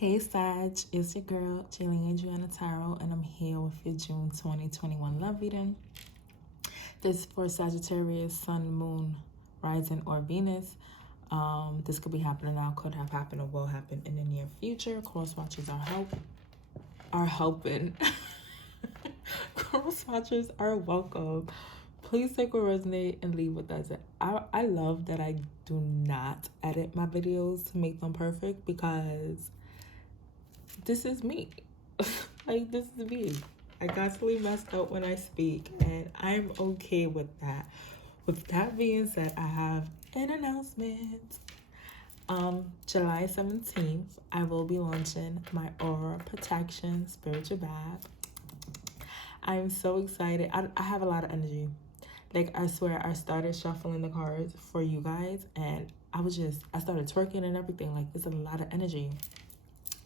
Hey Sag, it's your girl, Jaylee Adriana Tarot, and I'm here with your June 2021 love reading. This is for Sagittarius, Sun, Moon, Rising, or Venus. This could be happening now, could have happened, or will happen in the near future. Cross watchers are helping. Cross watchers are welcome. Please take what resonate and leave what doesn't. I love that I do not edit my videos to make them perfect because this is me. Like, this is me. I constantly mess up when I speak, and I'm okay with that. With that being said, I have an announcement. July 17th, I will be launching my Aura Protection Spiritual Bath. I'm so excited. I have a lot of energy. Like, I swear, I started shuffling the cards for you guys, and I started twerking and everything. Like, it's a lot of energy.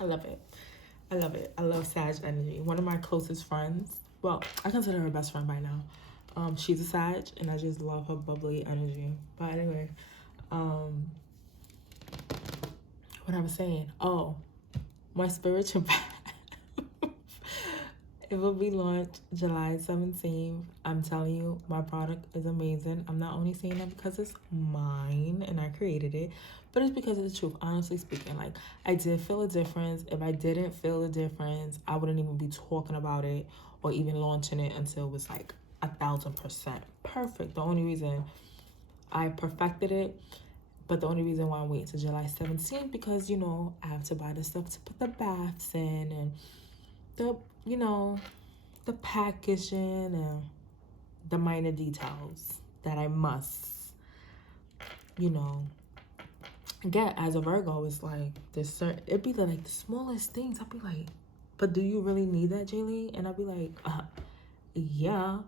I love it. I love it. I love Sag energy. One of my closest friends, well, I consider her best friend by now. She's a Sag, and I just love her bubbly energy. But anyway, what I was saying. Oh, my spiritual bath. It will be launched July 17th. I'm telling you, my product is amazing. I'm not only saying that because it's mine and I created it, but it's because of the truth. Honestly speaking, like, I did feel a difference. If I didn't feel a difference, I wouldn't even be talking about it or even launching it until it was like 1,000% perfect. The only reason I perfected it, but the only reason why I'm waiting till July 17th because, you know, I have to buy the stuff to put the baths in and the packaging and the minor details that I must, get as a Virgo. It's like it'd be like the smallest things. I'd be like, but do you really need that, Jaylee? And I'd be like, yeah.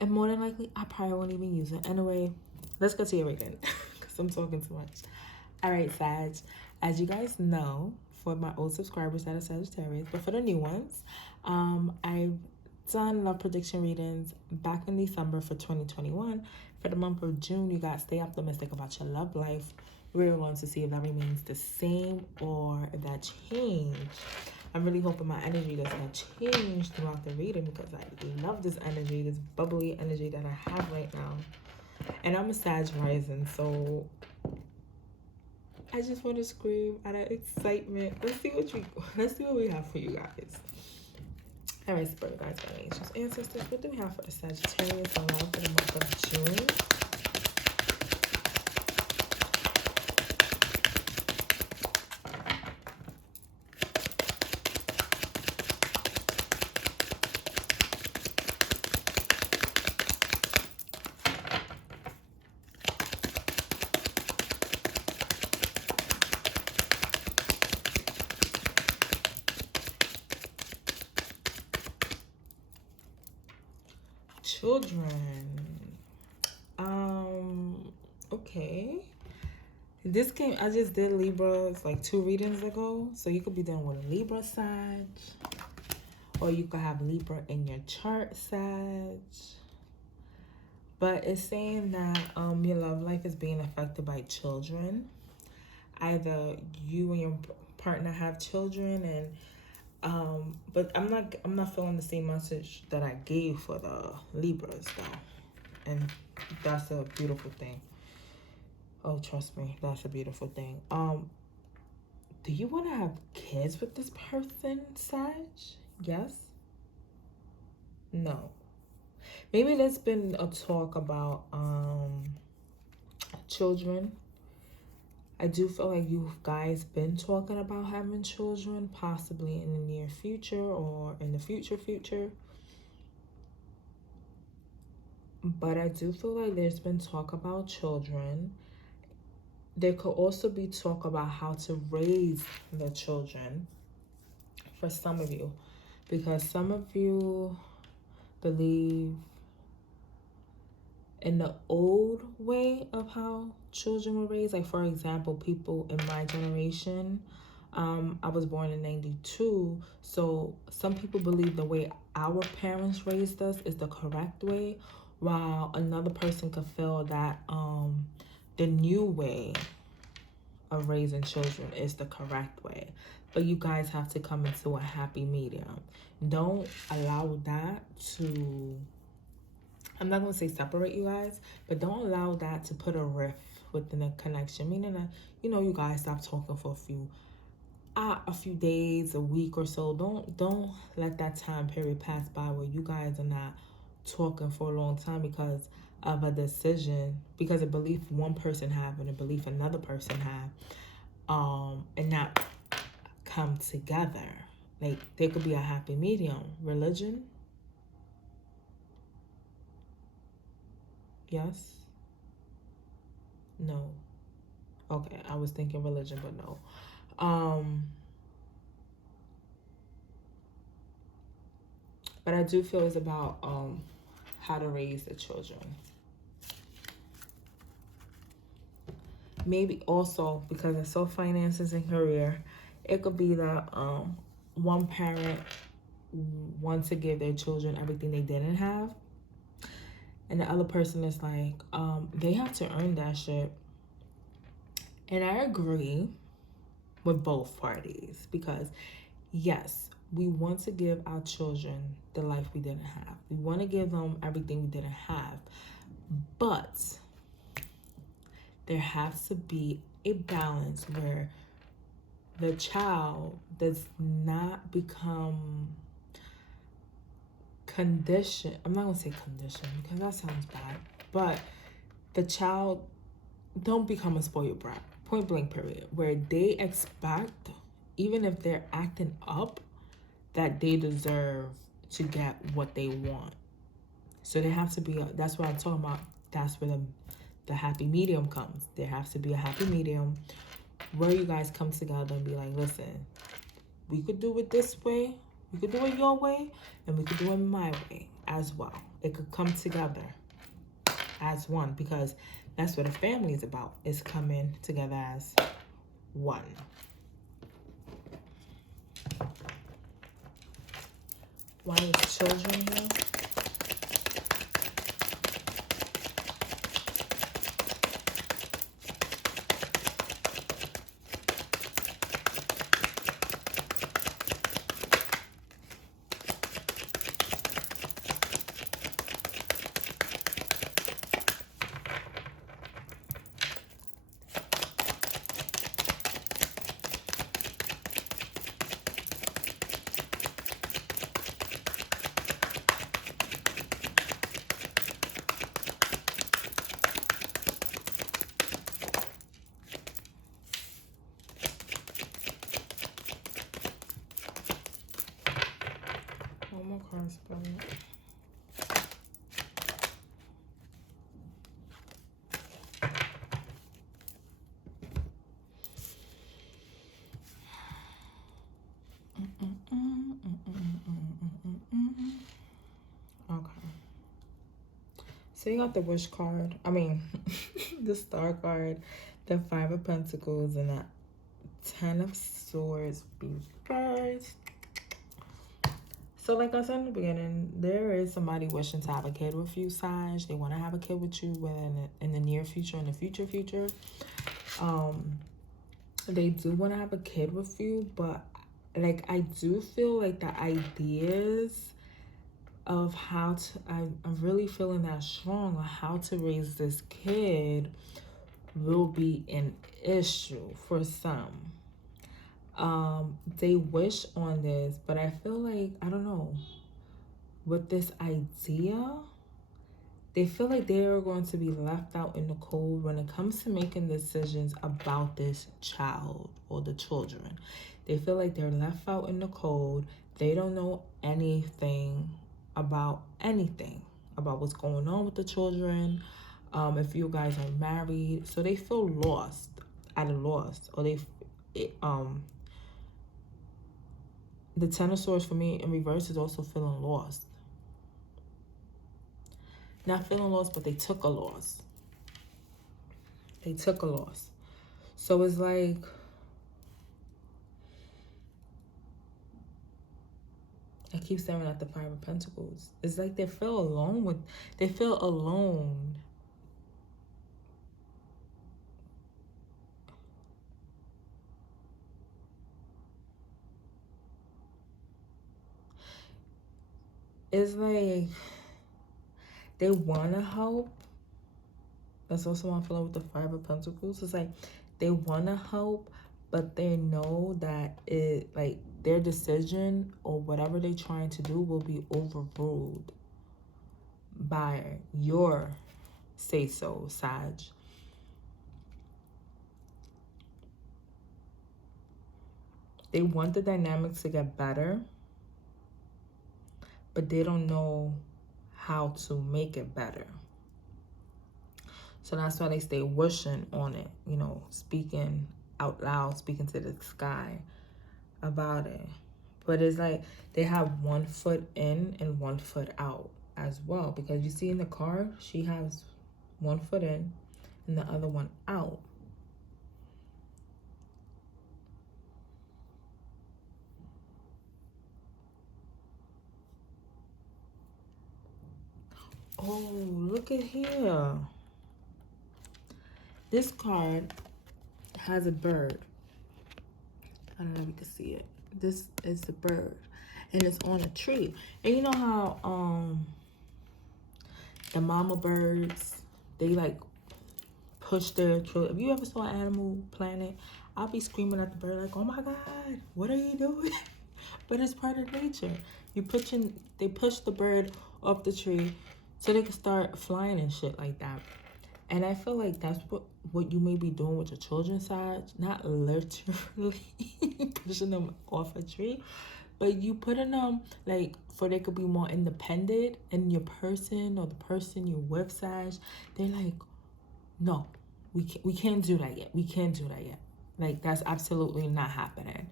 And more than likely, I probably won't even use it. Anyway, let's go to your reading because I'm talking too much. All right, Sag. As you guys know, for my old subscribers that are Sagittarius, but for the new ones, I've done love prediction readings back in December for 2021. For the month of June, you guys stay optimistic about your love life. We're going to see if that remains the same or if that changed. I'm really hoping my energy does not change throughout the reading because I love this energy, this bubbly energy that I have right now. And I'm a Sag rising, so I just want to scream out of excitement. Let's see what we have for you guys. All right, Spirit guides, my angels, ancestors. What do we have for the Sagittarius and love for the month of June? Children. Okay. This came, I just did Libras like 2 readings ago. So you could be dealing with a Libra Sag. Or you could have Libra in your chart, Sag. But it's saying that your love life is being affected by children. Either you and your partner have children, and but I'm not feeling the same message that I gave for the Libras though, and that's a beautiful thing. Oh, trust me, that's a beautiful thing. Do you want to have kids with this person, Sag? Yes? No. Maybe there's been a talk about children. I do feel like you guys been talking about having children, possibly in the near future or in the future. But I do feel like there's been talk about children. There could also be talk about how to raise the children for some of you. Because some of you believe in the old way of how children were raised. Like, for example, people in my generation, I was born in 92, so some people believe the way our parents raised us is the correct way, while another person could feel that the new way of raising children is the correct way. But you guys have to come into a happy medium. Don't allow that to, I'm not going to say separate you guys, but don't allow that to put a rift within a connection. Meaning that, you know, you guys stop talking for a few days, a week or so. Don't let that time period pass by where you guys are not talking for a long time because of a decision, because a belief one person have and a belief another person have, and not come together. Like, there could be a happy medium. Religion? Yes? No. Okay, I was thinking religion, but no. But I do feel it's about how to raise the children. Maybe also, because I saw finances and career, it could be that one parent wants to give their children everything they didn't have, and the other person is like, they have to earn that shit. And I agree with both parties, because yes, we want to give our children the life we didn't have. We want to give them everything we didn't have. But there has to be a balance where the child does not become conditioned. I'm not going to say conditioned because that sounds bad. But the child don't become a spoiled brat. Point blank period. Where they expect, even if they're acting up, that they deserve to get what they want. So there has to be, that's what I'm talking about. That's where the happy medium comes. There has to be a happy medium where you guys come together and be like, listen, we could do it this way, we could do it your way, and we could do it my way as well. It could come together as one, because that's what a family is about, is coming together as one. Why is children here? One more card, Spirit. Okay. So you got the Wish card. I mean, the Star card, the Five of Pentacles, and the Ten of Swords reversed. So like I said in the beginning, there is somebody wishing to have a kid with you, Sag. They want to have a kid with you in the near future, in the future. They do want to have a kid with you, but like I do feel like the ideas of how to, I'm really feeling that strong on how to raise this kid will be an issue for some. They wish on this, but I feel like, I don't know, with this idea, they feel like they are going to be left out in the cold when it comes to making decisions about this child or the children. They feel like they're left out in the cold. They don't know anything about what's going on with the children. If you guys are married, so they feel lost, at a loss, or the Ten of Swords for me in reverse is also feeling lost. Not feeling lost, but they took a loss. They took a loss. So it's like, I keep staring at the Five of Pentacles. It's like they feel alone It's like they want to help. That's also what I feel like with the Five of Pentacles. It's like they want to help, but they know that it, like, their decision or whatever they're trying to do will be overruled by your say-so, Sag. They want the dynamics to get better, but they don't know how to make it better. So that's why they stay wishing on it, you know, speaking out loud, speaking to the sky about it. But it's like they have one foot in and one foot out as well. Because you see in the card, she has one foot in and the other one out. Oh, look at here. This card has a bird. I don't know if you can see it. This is the bird. And it's on a tree. And you know how the mama birds, they like push their children. If you ever saw Animal Planet, I'll be screaming at the bird like, oh my God, what are you doing? But it's part of nature. They push the bird off the tree so they can start flying and shit like that. And I feel like that's what you may be doing with your children's side. Not literally pushing them off a tree, but you putting them like for they could be more independent, and your person or the person you're with, Sag, they're like, no, we can't do that yet. We can't do that yet. Like, that's absolutely not happening.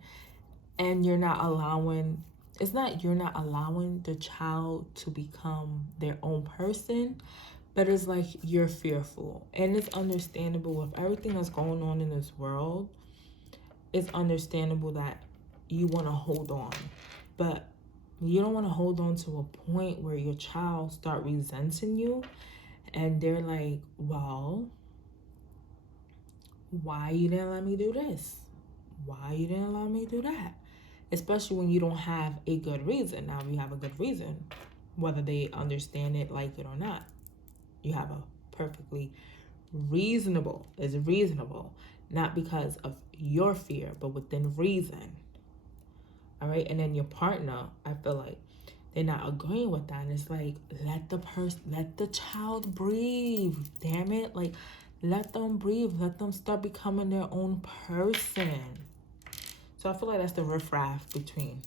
And you're not allowing the child to become their own person, but it's like you're fearful. And it's understandable with everything that's going on in this world. It's understandable that you want to hold on, but you don't want to hold on to a point where your child start resenting you and they're like, well, why you didn't let me do this? Why you didn't allow me to do that? Especially when you don't have a good reason. Now, if you have a good reason, whether they understand it, like it or not, you have a perfectly reasonable, not because of your fear, but within reason. All right. And then your partner, I feel like they're not agreeing with that. And it's like, let the child breathe. Damn it. Like, let them breathe. Let them start becoming their own person. So I feel like that's the riffraff between.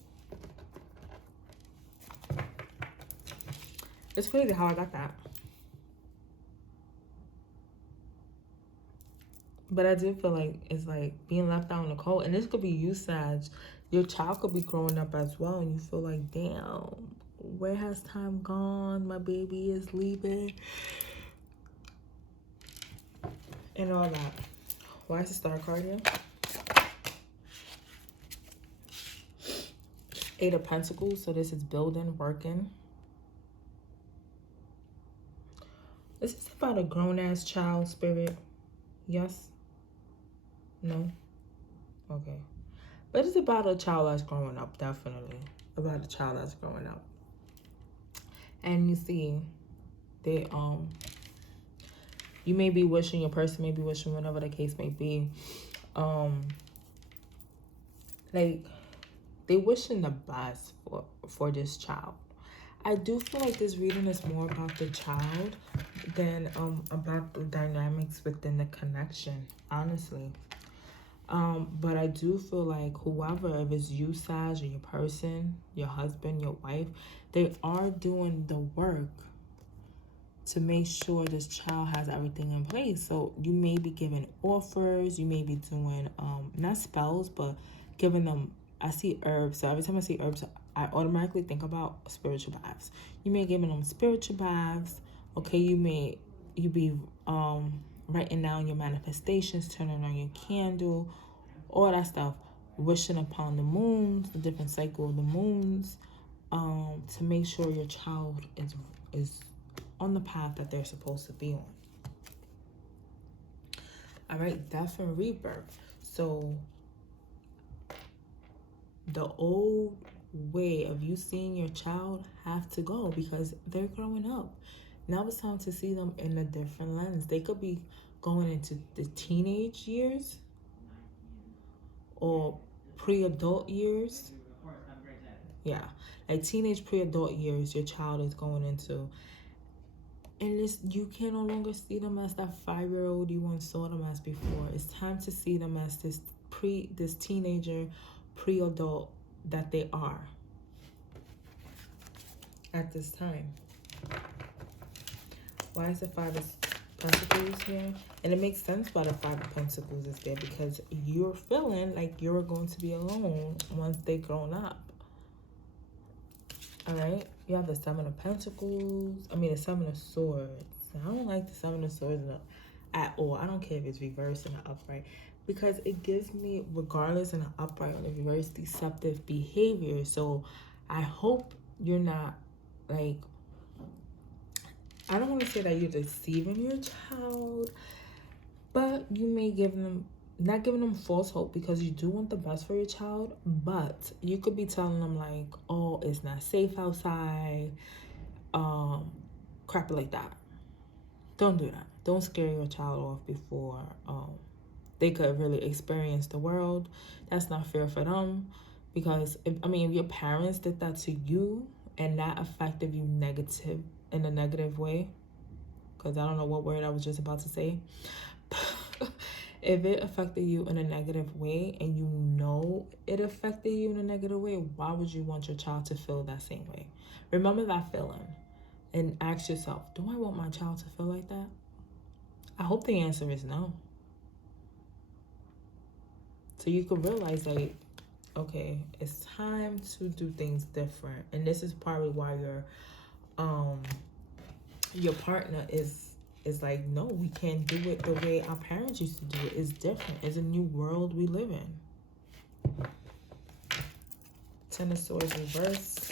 It's crazy how I got that. But I do feel like it's like being left out in the cold. And this could be you, Sag. Your child could be growing up as well. And you feel like, damn, where has time gone? My baby is leaving. And all that. Why is the star card here? Eight of Pentacles. So this is building, working. This is about a grown-ass child spirit. Yes? No? Okay. But it's about a child that's growing up, definitely. About a child that's growing up. And you see, they you may be wishing, your person may be wishing, whatever the case may be. Like, they wishing the best for this child. I do feel like this reading is more about the child than about the dynamics within the connection, honestly. But I do feel like whoever, if it's you, Sag, or your person, your husband, your wife, they are doing the work to make sure this child has everything in place. So you may be giving offers, you may be doing, not spells, but giving them, I see herbs. So every time I see herbs, I automatically think about spiritual baths. You may give them spiritual baths. Okay, you be writing down your manifestations, turning on your candle, all that stuff, wishing upon the moons, the different cycle of the moons, to make sure your child is on the path that they're supposed to be on. All right, death and rebirth. So the old way of you seeing your child have to go because they're growing up. Now it's time to see them in a different lens. They could be going into the teenage years or pre-adult years. Yeah, like teenage pre-adult years your child is going into. And this, you can no longer see them as that 5-year-old you once saw them as before. It's time to see them as this teenager, pre-adult that they are at this time. Why is the 5 of Pentacles here? And it makes sense why the 5 of Pentacles is there, because you're feeling like you're going to be alone once they're grown up. All right, you have the 7 of Pentacles. I mean, the 7 of Swords. I don't like the 7 of Swords at all. I don't care if it's reversed and upright, because it gives me, regardless in the upright or the reverse, deceptive behavior. So I hope you're not, like, I don't want to say that you're deceiving your child, but you may give them, not giving them false hope, because you do want the best for your child, but you could be telling them like, oh, it's not safe outside, crap like that. Don't do that. Don't scare your child off before they could really experience the world. That's not fair for them, because if your parents did that to you and that affected you in a negative way, because I don't know what word I was just about to say. If it affected you in a negative way and you know it affected you in a negative way, why would you want your child to feel that same way? Remember that feeling and ask yourself, do I want my child to feel like that? I hope the answer is no. So you can realize, like, okay, it's time to do things different. And this is probably why your partner is like, no, we can't do it the way our parents used to do it. It's different. It's a new world we live in. 10 of Swords reverse.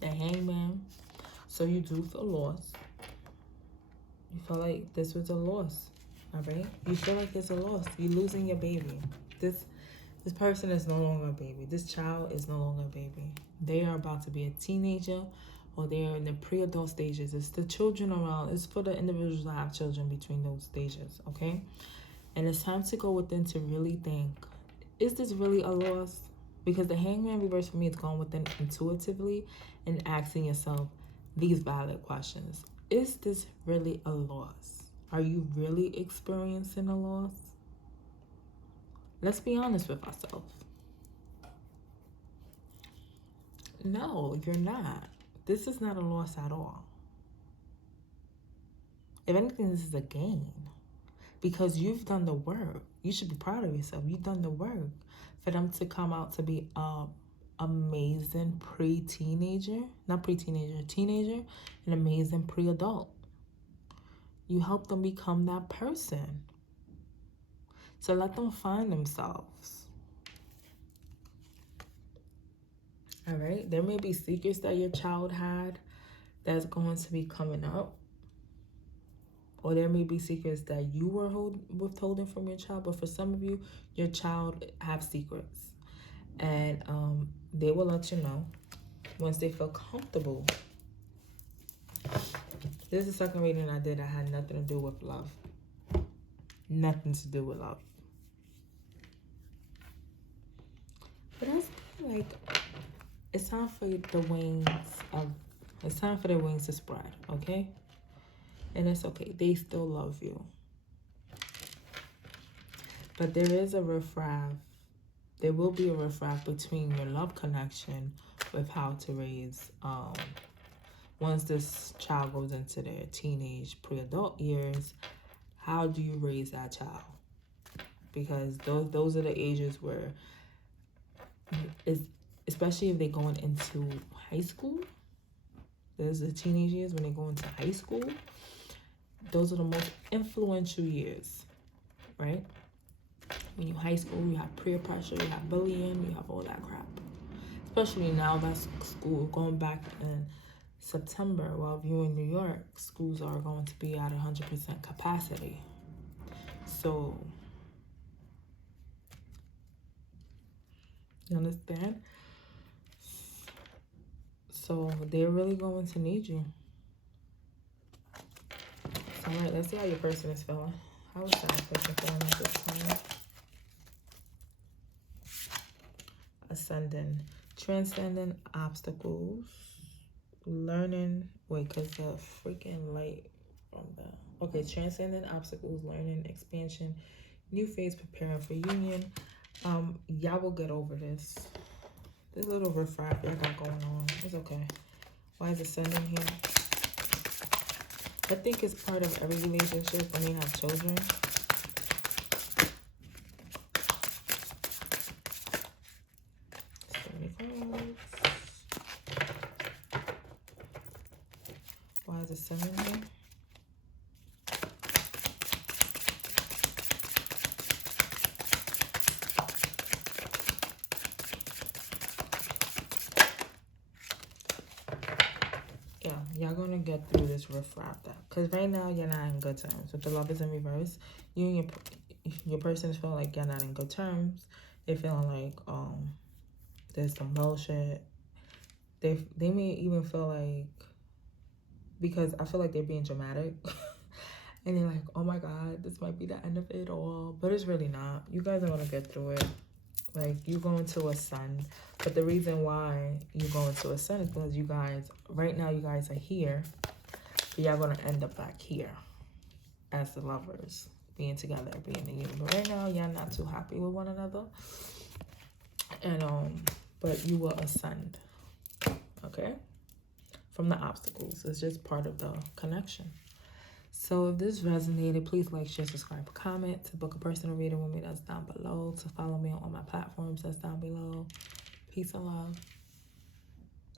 The Hangman. So you do feel lost. You feel like this was a loss. All right? You feel like it's a loss. You're losing your baby. This person is no longer a baby. This child is no longer a baby. They are about to be a teenager, or they are in the pre-adult stages. It's the children around. It's for the individuals that have children between those stages, okay? And it's time to go within to really think, is this really a loss? Because the Hangman reverse for me is going within intuitively and asking yourself these valid questions. Is this really a loss? Are you really experiencing a loss? Let's be honest with ourselves. No, you're not. This is not a loss at all. If anything, this is a gain, because you've done the work. You should be proud of yourself. You've done the work for them to come out to be amazing teenager, an amazing pre-adult. You help them become that person. So let them find themselves. All right? There may be secrets that your child had that's going to be coming up. Or there may be secrets that you were withholding from your child. But for some of you, your child have secrets. And they will let you know once they feel comfortable. This is the second reading I did that had nothing to do with love. Nothing to do with love. But that's like, it's time for the wings to spread, okay? And it's okay. They still love you. But there is a riffraff. There will be a riffraff between your love connection with how to raise, once this child goes into their teenage, pre-adult years, how do you raise that child? Because those are the ages where, especially if they're going into high school, there's the teenage years when they go into high school. Those are the most influential years, right? When you're high school, you have peer pressure, you have bullying, you have all that crap. Especially now that's school going back in September. While if you're in New York, schools are going to be at 100% capacity. So, you understand? So they're really going to need you. So, all right, let's see how your person is feeling. How is that person feeling at this time? Ascending, transcending obstacles, learning. Wait, because the freaking light from the. Okay, transcending obstacles, learning, expansion, new phase, preparing for union. Y'all will get over this. This little riffraff y'all got going on. It's okay. Why is ascending here? I think it's part of every relationship when they have children. Why is ascending here? Yeah, y'all gonna get through this riffraff though, because right now you're not in good terms. With the love is in reverse, you and your person is feeling like you're not in good terms. They're feeling like there's some bullshit. They may even feel like, because I feel like they're being dramatic, and they're like, oh my god, this might be the end of it all, but it's really not. You guys are gonna get through it. Like, you going to ascend, but the reason why you going to ascend is because you guys, right now you guys are here, but y'all gonna end up back here as the lovers, being together, being in union. But right now y'all not too happy with one another, and but you will ascend, okay, from the obstacles. It's just part of the connection. So if this resonated, please like, share, subscribe, comment. To book a personal reading with me, that's down below. To follow me on all my platforms, that's down below. Peace and love.